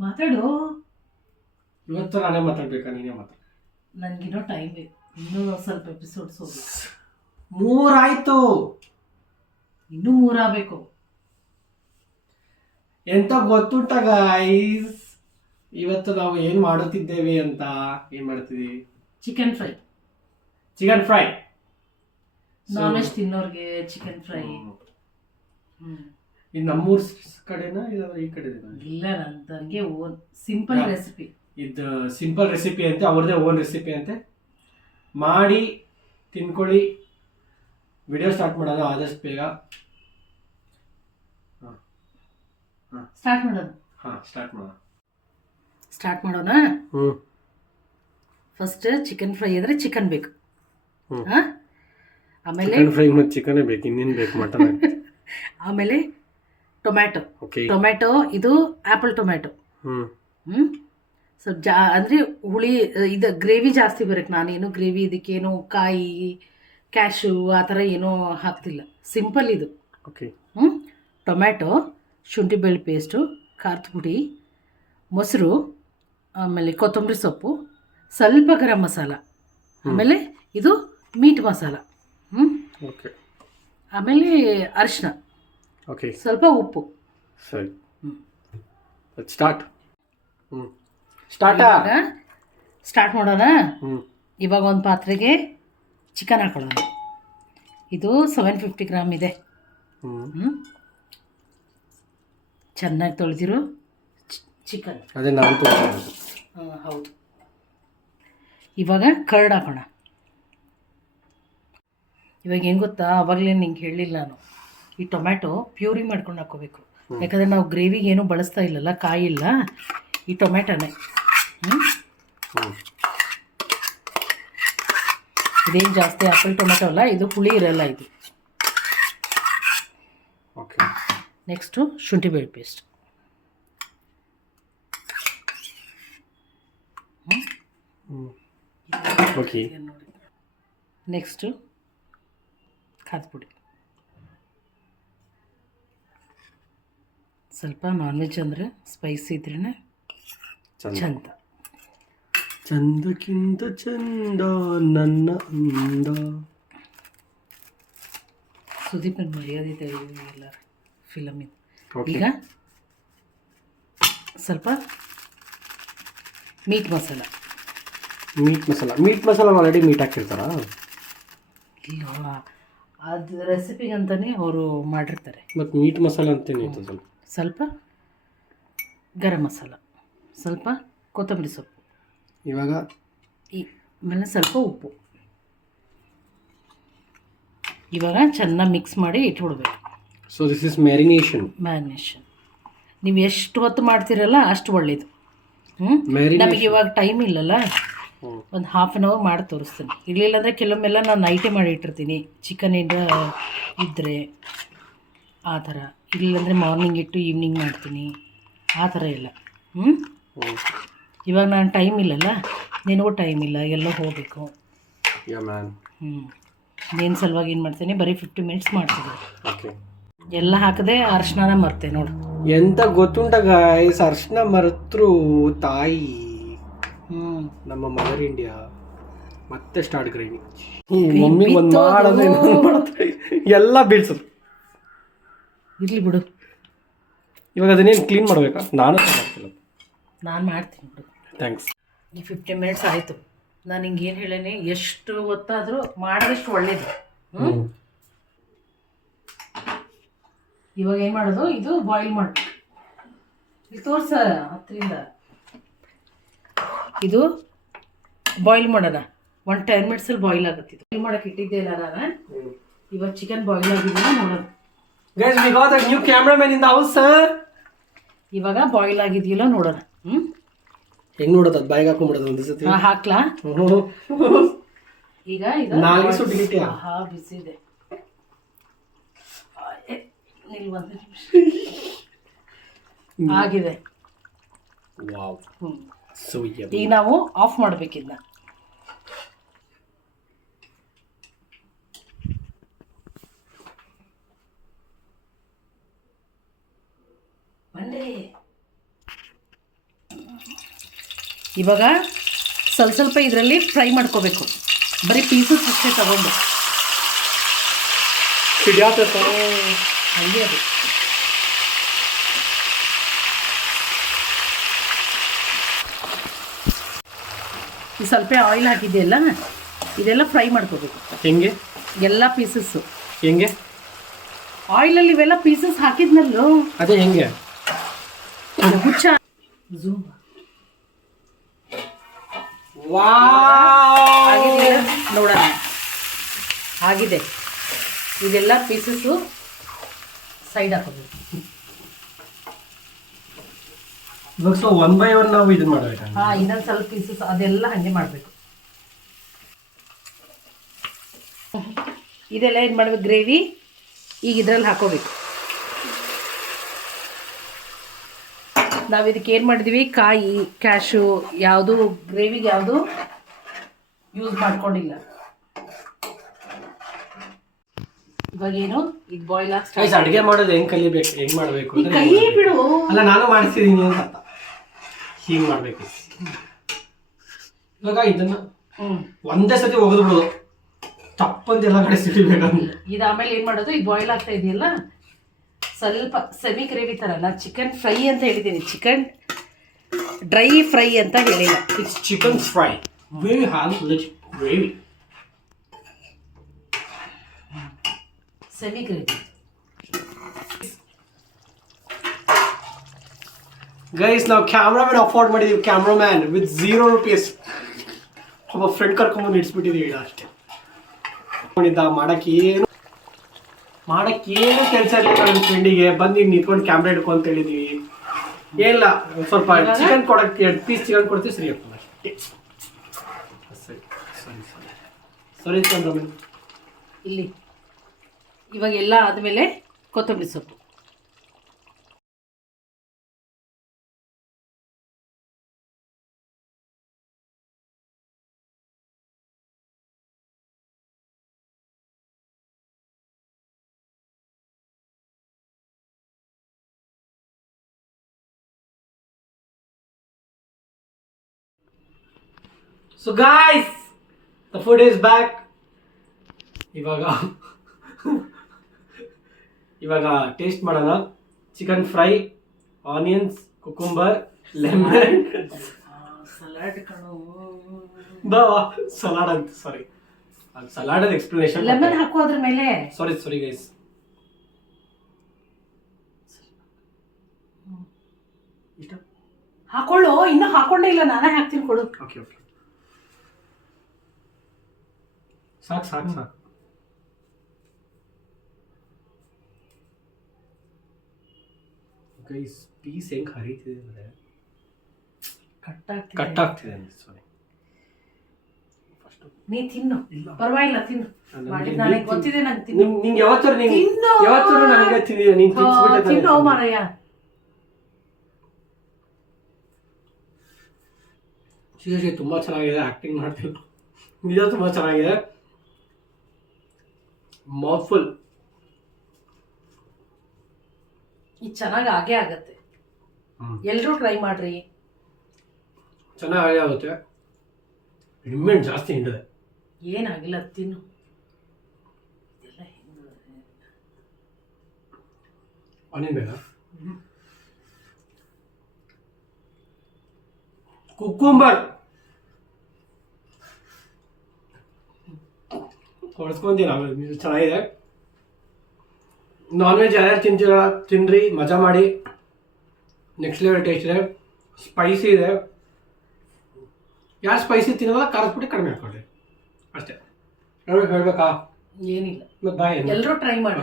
ಮಾತಾಡು. ಇವತ್ತು ನಾನೇ ಮಾತಾಡ್ಬೇಕಾ? ನೀನೇ ಮಾತಾಡ. ನನಗಿನ್ನೋ ಟೈಮ್ ಬೇಕು ಇನ್ನೂ ಸ್ವಲ್ಪ ಎಪಿಸೋಡ್ಸ್ ಹೋಗಿ ಮೂರಾಯ್ತು. ಇನ್ನೂ ಮೂರಾಗಬೇಕು. ಎಂತ ಗೊತ್ತುಂಟ ಗೈಸ್ ಇವತ್ತು ನಾವು ಏನು ಮಾಡುತ್ತಿದ್ದೇವೆ ಅಂತ ಏನು ಮಾಡ್ತೀವಿ? Chicken fry chicken fry non veg ತಿನ್ನೋರ್ಗೆ chicken fry ಇದು ನಮ್ಮೂರ್ ಕಡೆನ ಇಲ್ಲ ಈ ಕಡೆ ಇಲ್ಲ ನನಗೆ ಓನ್ ಸಿಂಪಲ್ ರೆಸಿಪಿ. ಇದು ಸಿಂಪಲ್ ರೆಸಿಪಿ ಅಂತೆ ಅವ್ರದೇ ಓನ್ ರೆಸಿಪಿ ಅಂತೆ. ಮಾಡಿ ತಿನ್ಕೊಳ್ಳಿ. ವಿಡಿಯೋ ಸ್ಟಾರ್ಟ್ ಮಾಡೋಣ ಆದಷ್ಟು ಬೇಗ. ಸ್ಟಾರ್ಟ್ ಮಾಡೋಣ ಹಾಂ ಸ್ಟಾರ್ಟ್ ಮಾಡೋಣ. ಸ್ಟಾರ್ಟ್ ಮಾಡೋಣ ಹ್ಮ್. ಫಸ್ಟ್ ಚಿಕನ್ ಫ್ರೈ ಇದ್ರೆ ಚಿಕನ್ ಬೇಕು. ಹಾ? ಆಮೇಲೆ ಫ್ರೈ ಮತ್ತು ಚಿಕನೇ ಬೇಕು ಇನ್ನೇನು ಬೇಕು ಮಟನ್? ಆಮೇಲೆ ಟೊಮ್ಯಾಟೊ. ಟೊಮ್ಯಾಟೊ ಇದು ಆಪಲ್ ಟೊಮ್ಯಾಟೊ. ಹ್ಮ್. ಹ್ಮ್? ಸ್ವಲ್ಪ ಜಾ ಅಂದರೆ ಹುಳಿ ಇದು ಗ್ರೇವಿ ಜಾಸ್ತಿ ಬರಕ್ಕೆ ನಾನೇನು ಗ್ರೇವಿ ಇದಕ್ಕೇನು ಕಾಯಿ ಕ್ಯಾಶು ಆ ಥರ ಏನೂ ಹಾಕ್ತಿಲ್ಲ. ಸಿಂಪಲ್ ಇದು. ಓಕೆ ಹ್ಞೂ ಟೊಮ್ಯಾಟೊ ಶುಂಠಿ ಬೆಳ್ಳುಳ್ಳಿ ಪೇಸ್ಟು ಖಾರದ ಪುಡಿ ಮೊಸರು ಆಮೇಲೆ ಕೊತ್ತಂಬರಿ ಸೊಪ್ಪು ಸ್ವಲ್ಪ ಗರಂ ಮಸಾಲ. ಆಮೇಲೆ ಇದು ಮೀಟ್ ಮಸಾಲ. ಹ್ಞೂ ಓಕೆ ಆಮೇಲೆ ಅರಿಶಿನ ಓಕೆ ಸ್ವಲ್ಪ ಉಪ್ಪು. ಸರಿ. ಹ್ಮ್. ಸ್ಟಾರ್ಟ್ ಹ್ಞೂ ಸ್ಟಾರ್ಟ್ ಸ್ಟಾರ್ಟ್ ಮಾಡೋಣ? ಹ್ಞೂ ಇವಾಗ ಒಂದು ಪಾತ್ರೆಗೆ ಚಿಕನ್ ಹಾಕೊಳ್ಳೋಣ. ಇದು ಸೆವೆನ್ ಫಿಫ್ಟಿ ಗ್ರಾಮ್ ಇದೆ. ಹ್ಞೂ ಹ್ಞೂ ಚೆನ್ನಾಗಿ ತೊಳೆದಿರೋ. ಚಿಕನ್ ಅದೇ ನಾವು ಹಾಂ ಹೌದು. ಇವಾಗ ಕರ್ಡ್ ಹಾಕೋಣ. ಇವಾಗ ಹೆಂಗೆ ಗೊತ್ತಾ? ಅವಾಗಲೇ ನಿಂಗೆ ಹೇಳಿಲ್ಲ ನಾನು. ಈ ಟೊಮ್ಯಾಟೊ ಪ್ಯೂರಿ ಮಾಡ್ಕೊಂಡು ಹಾಕೋಬೇಕು. ಯಾಕಂದರೆ ನಾವು ಗ್ರೇವಿಗೆ ಏನೂ ಬಳಸ್ತಾ ಇಲ್ಲಲ್ಲ ಕಾಯಿ ಇಲ್ಲ ಈ ಟೊಮ್ಯಾಟೊನೇ. ಇದೇನು ಜಾಸ್ತಿ ಆಪಲ್ ಟೊಮೆಟೊ ಅಲ್ಲ ಇದು ಹುಳಿ ಇರಲ್ಲ ಇದು. ಓಕೆ. ನೆಕ್ಸ್ಟು ಶುಂಠಿ ಬೆಳ್ಳಿ ಪೇಸ್ಟ್ ನೆಕ್ಸ್ಟು ಖಾರದ ಪುಡಿ ಸ್ವಲ್ಪ ನಾನ್ ವೆಜ್ ಅಂದರೆ ಸ್ಪೈಸಿ ಇದ್ರೇ ಚಂದ. ಚಂದ. ಚಂದಕ್ಕಿಂತ ಚಂದ ನನ್ನ ಅಂದ. ಸುದೀಪನ ಮರ್ಯಾದೆ ಎಲ್ಲ ಫಿಲಮ್ ಇದು. ಈಗ ಸ್ವಲ್ಪ meat masala. Meat masala. Meat masala already meat ಹಾಕಿರ್ತಾರಾ? ಇಲ್ಲ ಅದು ರೆಸಿಪಿಗೆ ಅಂತಲೇ ಅವರು ಮಾಡಿರ್ತಾರೆ. ಮತ್ತು ಮೀಟ್ ಮಸಾಲ ಅಂತೇನೆ ಸ್ವಲ್ಪ. ಸ್ವಲ್ಪ ಗರಂ ಮಸಾಲ ಸ್ವಲ್ಪ ಕೊತ್ತಂಬರಿ ಸೊಪ್ಪು. ಇವಾಗ ಈ ಆಮೇಲೆ ಸ್ವಲ್ಪ ಉಪ್ಪು. ಇವಾಗ ಚೆನ್ನಾಗಿ ಮಿಕ್ಸ್ ಮಾಡಿ ಇಟ್ಬಿಡ್ಬೇಕು so this is marination marination ನೀವು ಎಷ್ಟು ಹೊತ್ತು ಮಾಡ್ತೀರಲ್ಲ ಅಷ್ಟು ಒಳ್ಳೇದು. ಹ್ಞೂ. ನಮಗೆ ಇವಾಗ ಟೈಮ್ ಇಲ್ಲಲ್ಲ. ಒಂದು ಹಾಫ್ ಆನ್ ಅವರ್ ಮಾಡಿ ತೋರಿಸ್ತೀನಿ. ಇರಲಿಲ್ಲ ಅಂದರೆ ಕೆಲವೊಮ್ಮೆಲ್ಲ ನಾನು ನೈಟೇ ಮಾಡಿ ಇಟ್ಟಿರ್ತೀನಿ. ಚಿಕನ್ ಏನಾರ ಇದ್ದರೆ ಆ ಥರ. ಇಲ್ಲಾಂದರೆ ಮಾರ್ನಿಂಗ್ ಇಟ್ಟು ಈವ್ನಿಂಗ್ ಮಾಡ್ತೀನಿ. ಆ ಥರ ಇಲ್ಲ. ಹ್ಞೂ ಇವಾಗ ನಾನು ಟೈಮ್ ಇಲ್ಲಲ್ಲ? ನಿನಗೂ ಟೈಮ್ ಇಲ್ಲ. ಎಲ್ಲ ಹೋಗಬೇಕು. ಹ್ಞೂ ನೀನು ಸಲುವಾಗಿ ಏನು ಮಾಡ್ತೀನಿ? ಬರೀ ಫಿಫ್ಟಿ ಮಿನಿಟ್ಸ್ ಮಾಡ್ತೀನಿ. ಓಕೆ ಎಲ್ಲ ಹಾಕದೆ ಅರ್ಶಿನ ಮರ್ತೆ ನೋಡು. ಎಂತ ಗೊತ್ತುಂಟ ಗಾಯ್ಸ್ ಅರ್ಶನ ಮರೆತರು ತಾಯಿ. ಹ್ಞೂ ನಮ್ಮ ಮದರ್ ಇಂಡಿಯಾ ಮತ್ತೆ ಸ್ಟಾರ್ಟ್ ಗ್ರೈನಿಂಗ್ ಮಮ್ಮಿ ಒಂದು. ಮಾಡೋದು. ಎಲ್ಲ ಬೀಳ್ಸೋದು. ಇರಲಿ ಬಿಡು. ಇವಾಗ ಅದನ್ನೇನು ಕ್ಲೀನ್ ಮಾಡಬೇಕಾ? ನಾನು ಮಾಡ್ತಿಲ್ಲ. ನಾನು ಮಾಡ್ತೀನಿ ಬಿಡು. ಥ್ಯಾಂಕ್ಸ್ ಈ ಫಿಫ್ಟಿ ಮಿನಿಟ್ಸ್ ಆಯಿತು. ನಾನು ಹಿಂಗೆ ಏನು ಹೇಳೇನಿ? ಎಷ್ಟು ಗೊತ್ತಾದರೂ ಮಾಡಿದಷ್ಟು ಒಳ್ಳೇದು. ಹ್ಞೂ ಇವಾಗ ಏನು ಮಾಡೋದು? ಇದು ಬಾಯ್ಲ್ ಮಾಡಿ. ಇಲ್ಲಿ ತೋರ್ಸ ಹತ್ತರಿಂದ. ಇದು ಬಾಯ್ಲ್ ಮಾಡೋಣ. ಒನ್ ಟೆನ್ ಮಿನಿಟ್ಸಲ್ಲಿ ಬಾಯ್ಲ್ ಆಗುತ್ತೆ ಇದು. ಬಾಯ್ಲ್ ಮಾಡೋಕೆ ಇಟ್ಟಿದ್ದೆ ಇಲ್ಲ ನಾನು. ಇವಾಗ ಚಿಕನ್ ಬಾಯ್ಲ್ ಆಗಿದ್ದೀನಿ ನೋಡೋದು guys we got a new cameraman in the house ಇವಾಗ ಬಾಯ್ಲ್ ಆಗಿದೆಯಲ್ಲ ನೋಡೋಣ. ಹ್ಞೂ ಹೆಂಗ್ ನೋಡೋದು? ಅದು ಬಾಯಿಗೆ ಹಾಕೊಂಡ್ಬಿಡೋದು ಒಂದು ಸತಿ ಹಾಕ್ಲಾ? ಈಗ ಇದು ಸುಟ್ಟು ಸುಟ್ಲಿಟ್ಯಾ? ಹಾ ಬಿಸಿ ಇದೆ. ಆ, ನಿಲ್ ಒಂದು ನಿಮಿಷ. ಆಗಿದೆ. ವಾವ್. ಸೊ ಈಗ ನಾವು ಆಫ್ ಮಾಡ್ಬೇಕಿದ್ನ ಬಂದೆ ಇವಾಗ ಸ್ವಲ್ಪ ಸ್ವಲ್ಪ ಇದರಲ್ಲಿ ಫ್ರೈ ಮಾಡ್ಕೋಬೇಕು. ಬರೀ ಪೀಸಸ್ ಅಷ್ಟೇ ತಗೊಂಡು. ಸಿಡಿಯಾತ ಹಂಗೆ ಅದು. ಈ ಸ್ವಲ್ಪ ಆಯಿಲ್ ಹಾಕಿದೆಯಲ್ಲ ಇದೆಲ್ಲ ಫ್ರೈ ಮಾಡ್ಕೋಬೇಕು. ಹೆಂಗೆ? ಎಲ್ಲ ಪೀಸಸ್ಸು. ಹೆಂಗೆ? ಆಯಿಲ್ ಅಲ್ಲಿ ಇವೆಲ್ಲ ಪೀಸಸ್ ಹಾಕಿದ್ನಲ್ಲೂ? ಅದೇ ಹೆಂಗೆ? ಹುಚ್ಚ. ನೋಡೋಣ. ಆಗಿದೆ. ಇದೆಲ್ಲ ಪೀಸಸ್ಸು ಸೈಡ್ ಹಾಕೋಬೇಕು ಇವಾಗ ಸೊ ಒನ್ ಬೈ ಒನ್ ನಾವು ಇದು ಮಾಡಬೇಕು? ಹಾಂ ಇನ್ನೊಂದು ಸ್ವಲ್ಪ ಪೀಸಸ್ ಅದೆಲ್ಲ ಹಾಗೆ ಮಾಡಬೇಕು. ಇದೆಲ್ಲ ಏನು ಮಾಡ್ಬೇಕು? ಗ್ರೇವಿ ಈಗ ಇದ್ರಲ್ಲಿ ಹಾಕೋಬೇಕು. ನಾವು ಇದಕ್ಕೆ ಏನು ಮಾಡಿದ್ವಿ? ಕಾಯಿ ಕ್ಯಾಶು ಯಾವುದು ಗ್ರೇವಿಗೆ ಯಾವುದು ಯೂಸ್ ಮಾಡ್ಕೊಂಡಿಲ್ಲ. ಇವಾಗ ಏನು? ಇದು ಬಾಯ್ಲ್ ಗೈಸ್ ಅಡುಗೆ ಮಾಡೋದು ಹೆಂಗ್ ಕಲಿಬೇಕು ಹೆಂಗ್ ಮಾಡಬೇಕು ಅಂದ್ರೆ ಕೈ ಬಿಡು. ಅಲ್ಲ ನಾನು ಮಾಡಿಸಿದೀನಿ ಅಂತ ಹೀಗೆ ಮಾಡಬೇಕು. ಇವಾಗ ಇದನ್ನ ಒಂದೇ ಸತಿ ಒಗೆದು ಬಿಡೋದು ತಪ್ಪಂತ ಎಲ್ಲ ಕಡೆ ಸಿಡಿಬೇಕಂದ್ರೆ ಇದು ಆಮೇಲೆ ಏನು ಮಾಡೋದು? ಇದು ಬಾಯ್ಲ್ ಆಗ್ತಾ ಇದೆಯಲ್ಲ? ಸ್ವಲ್ಪ ಸೆಮಿ ಗ್ರೇವಿ ಥರ ನಾನು ಚಿಕನ್ ಫ್ರೈ ಅಂತ ಹೇಳಿದ್ದೀನಿ. ಚಿಕನ್ ಡ್ರೈ ಫ್ರೈ ಅಂತ ಹೇಳಿಲ್ಲ. It's chicken fry very half gravy semi gravy guys ನಾವು ಕ್ಯಾಮ್ರಾಮನ್ ಅಫೋರ್ಡ್ ಮಾಡಿದೀವಿ ಕ್ಯಾಮ್ರಾಮ್ಯಾನ್ ವಿತ್ ಝೀರೋ ರುಪೀಸ್ ಒಬ್ಬ ಫ್ರೆಂಡ್ ಕರ್ಕೊಂಬಂದು ಇಡ್ಸ್ಬಿಟ್ಟಿದೀವಿ ಈಗ ಅಷ್ಟೇ. ಮಾಡಿದ್ದ ಮಾಡಕ್ಕೆ ಏನು ಮಾಡಕ್ಕೆ ಏನು ಕೆಲಸ ಇಲ್ಲ ನನ್ನ ಫ್ರೆಂಡಿಗೆ ಬಂದು ನಿಂತ್ಕೊಂಡು ಕ್ಯಾಮ್ರಾ ಹಿಡ್ಕೊ ಅಂತ ಹೇಳಿದೀವಿ. ಏನಿಲ್ಲ ಸ್ವಲ್ಪ? ಚಿಕನ್ ಕೊಡಕ್ಕೆ ಎರಡು ಪೀಸ್ ಚಿಕನ್ ಕೊಡ್ತೀವಿ ಸರಿ ಆಗ್ತದೆ ಅಷ್ಟೇ. ಸರಿ ಸರಿ ಸರಿ. ಸರಿ ಇಲ್ಲಿ. ಇವಾಗ ಎಲ್ಲ ಆದಮೇಲೆ ಕೊತ್ತಂಬರಿ ಸೊಪ್ಪು. So guys the food is back ಇವಾಗ ಇವಾಗ ಟೇಸ್ಟ್ ಮಾಡೋಣ. Chicken fry onions cucumber lemon salad ಕಣೋ. ಸಲಾಡ್ ಅಂತ ಸಾರಿ ಸಲಾಡ್ ಅದ ಎಕ್ಸ್ಪ್ಲನೇಷನ್ ಲೆಮನ್ ಹಾಕು ಅದ್ರ ಮೇಲೆ. ಸಾರಿ ಸಾರಿ ಗೈಸ್ ಇಷ್ಟ ಹಾಕೊಳ್ಳು ಇನ್ನೂ ಹಾಕೊಂಡೇ ಇಲ್ಲ ನಾನೇ ಹಾಕ್ತೀನಿ ಕೊಡು. ಓಕೆ ಓಕೆ ಸಾಕು ಸಾಕು ಸಾಕು. ಗೈಸ್ ಪೀಸ್ ಹೆಂಗೆ ಹರಿತಿದೆ ಅಂದರೆ ಕಟ್ಟಾಗ್ತಿದೆ. ಕಟ್ ಆಗ್ತಿದೆ ಆಗ್ತಿದೆ ಸಾರಿ ನೀ ತಿನ್ನು. ಪರವಾಗಿಲ್ಲ ತಿನ್ನು. ಮಾಡಿದ್ ನನಗೆ ಗೊತ್ತಿದೆ ನಂಗೆ ತಿನ್ನು. ನಿಂಗ್ ನಿಂಗೆ ಯಾವತ್ತಾರು ನಿಂಗೆ ತಿನ್ನು. ಯಾವತ್ತಾರು ನನಗೆ ತಿಂದಿದೆ ನೀನ್ ತಿನ್ನು ತಿಂದಿದ್ದು. ಮಾರಯ್ಯ. ಸೀರಿಯಸ್ಲಿ ತುಂಬಾ ಚೆನ್ನಾಗಿದೆ ಆಕ್ಟಿಂಗ್ ಮಾಡ್ತೀವಿ ನಿಜ ತುಂಬಾ ಚೆನ್ನಾಗಿದೆ. ಮೌತ್ಫುಲ್. ಇದು ಚೆನ್ನಾಗಿ ಆಗೇ ಆಗತ್ತೆ. ಎಲ್ಲರೂ ಟ್ರೈ ಮಾಡ್ರಿ. ಚೆನ್ನಾಗಿ ಆಗುತ್ತೆ. ನಿಂಬೆಹಣ್ಣು ಜಾಸ್ತಿ ಹಿಂಡಿದೆ ಏನಾಗಿಲ್ಲ ತಿನ್ನು. ಇದೆಲ್ಲ ಹೆಂಗ್ ಆನಿಯನ್ ಬೇಡ ಕುಕ್ಕುಂಬರ್ ಹೊಡ್ಸ್ಕೊಂತೀನಿ ಆಮೇಲೆ ಚೆನ್ನಾಗಿದೆ. ನಾನ್ ವೆಜ್ ಯಾರ್ಯಾರು ತಿಂತೀರ? ತಿನ್ರಿ ಮಜಾ ಮಾಡಿ. ನೆಕ್ಸ್ಟ್ ಲೆವೆಲ್ ಟೇಸ್ಟ್ ಇದೆ. ಸ್ಪೈಸಿ ಇದೆ. ಯಾರು ಸ್ಪೈಸಿ ತಿನ್ನೋಲ್ಲ ಖಾರದ ಪುಡಿ ಕಡಿಮೆ ಹಾಕೊಳ್ಳಿ ಅಷ್ಟೇ. ಹೇಳ್ಬೇಕು ಹೇಳ್ಬೇಕಾ? ಏನಿಲ್ಲ. ಮತ್ತೆ ಬಾಯ್ ಎಲ್ಲರೂ ಟ್ರೈ ಮಾಡಿ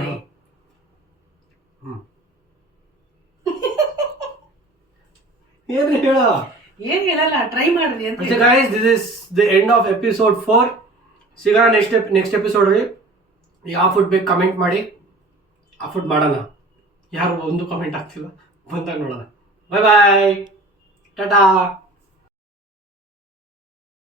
ಹ್ಮ್. ಏನ್ರಿ ಹೇಳ? ಏನ್ ಹೇಳಲ್ಲ ಟ್ರೈ ಮಾಡ್ರಿ ಅಂತ guys this is the end of episode four ಸಿಗೋಣ ನೆಕ್ಸ್ಟ್ ನೆಕ್ಸ್ಟ್ ಎಪಿಸೋಡಲ್ಲಿ ಯಾವ ಫುಡ್ ಬೇಕು ಕಮೆಂಟ್ ಮಾಡಿ. ಆ ಫುಡ್ ಮಾಡೋಣ. ಯಾರು ಒಂದು ಕಮೆಂಟ್ ಆಗ್ತಿಲ್ಲ ಬಂದಾಗ ನೋಡೋಣ. ಬಾಯ್ ಬಾಯ್ ಟಾಟಾ